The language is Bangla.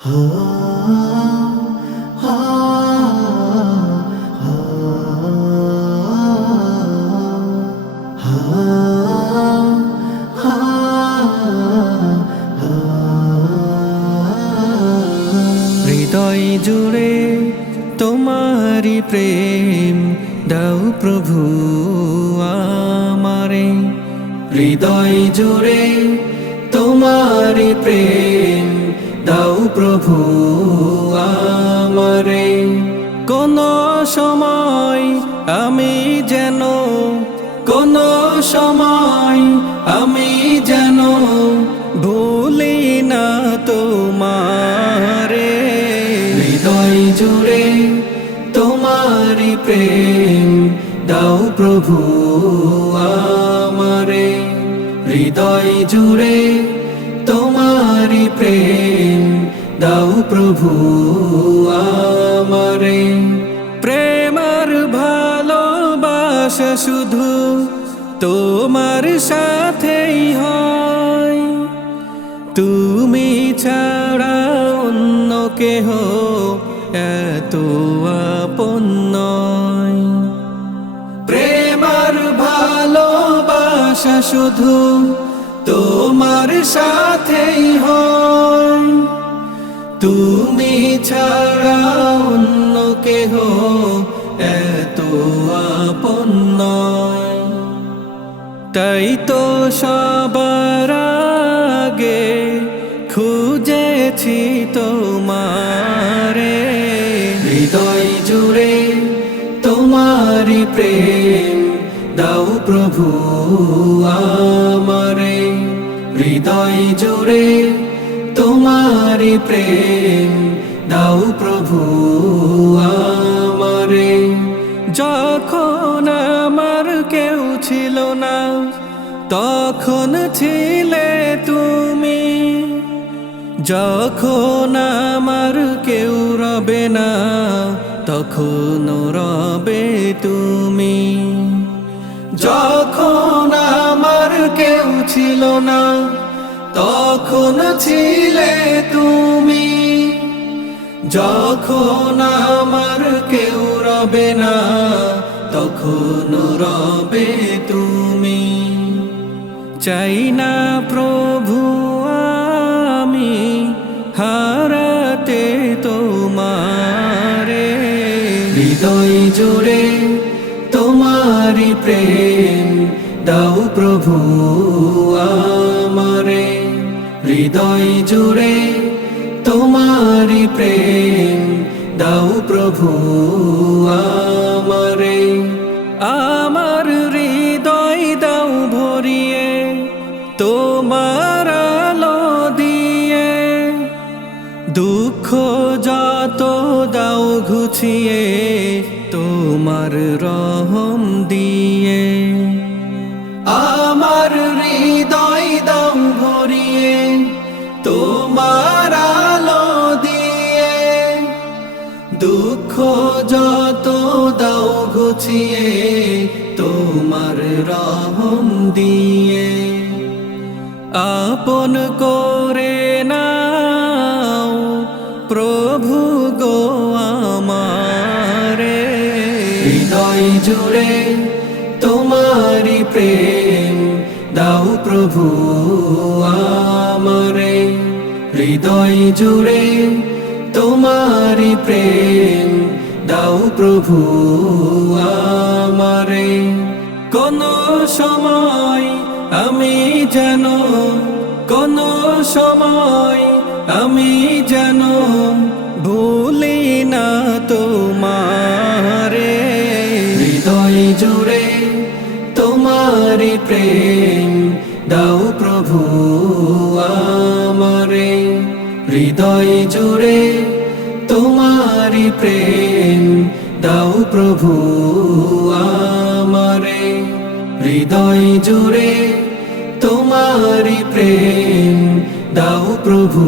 হৃদয় জুড়ে তোমারি প্রেম দাও প্রভু আমারে। হৃদয় জুড়ে তোমারি প্রেম দাও প্রভু আমারে। কোন সময় আমি যেন ভুলি না তোমারে। হৃদয় জুড়ে তোমারি প্রেম দাও প্রভু আমারে। হৃদয় জুড়ে তোমারি প্রেম দাও প্রভু আমারে। প্রেম আর ভালোবাসা শুধু তোমার সাথেই হয়, তুমি ছাড়া অন্য কেহ এত আপন নয়। প্রেম আর ভালোবাসা শুধু তোমার সাথেই হয়, তুমি ছাড়া অন্য কেহ এত আপন নয়। তাই তো সবার আগে খুঁজেছি তোমারে। হৃদয় জুড়ে তোমারি প্রেম দাও প্রভু আমারে। হৃদয় জুড়ে তোমারি প্রেম দাও প্রভু আমারে। যখন আমার কেউ ছিল না তখন ছিলে তুমি, যখন আমার কেউ রবে না তখন রবে তুমি। যখন আমার কেউ ছিল না তখন ছিলে তুমি, যখন আমার কেউ রবে না তখন রবে তুমি। চাই না প্রভু আমি হারাতে তোমারে। হৃদয় জুড়ে তোমারি প্রেম দাও প্রভু আমারে। হৃদয় জুড়ে তোমারি প্রেম দাও প্রভু আমারে। আমার হৃদয় দাও ভরিয়ে তোমার আলো দিয়ে, দুঃখ যত দাও ঘুচিয়ে তোমার রহম দিয়ে। আমার হৃদয় দাও ভরিয়ে তোমার আলো দিয়ে, দুঃখ যত দাও ঘুচিয়ে তোমার রহম দিয়ে। আপন করে নাও প্রভু গো আমারে। হৃদয় জুড়ে তোমারি প্রেম দাও প্রভু আমারে। হৃদয় জুড়ে তোমারি প্রেম দাও প্রভু আমারে। কোন সময় আমি যেন ভুলি না তোমারে। হৃদয় জুড়ে তোমারি প্রেম দাও প্রভু আমারে। হৃদয় জুড়ে তোমারি প্রেম দাও প্রভু আমারে। হৃদয় জুড়ে তোমারি প্রেম দাও প্রভু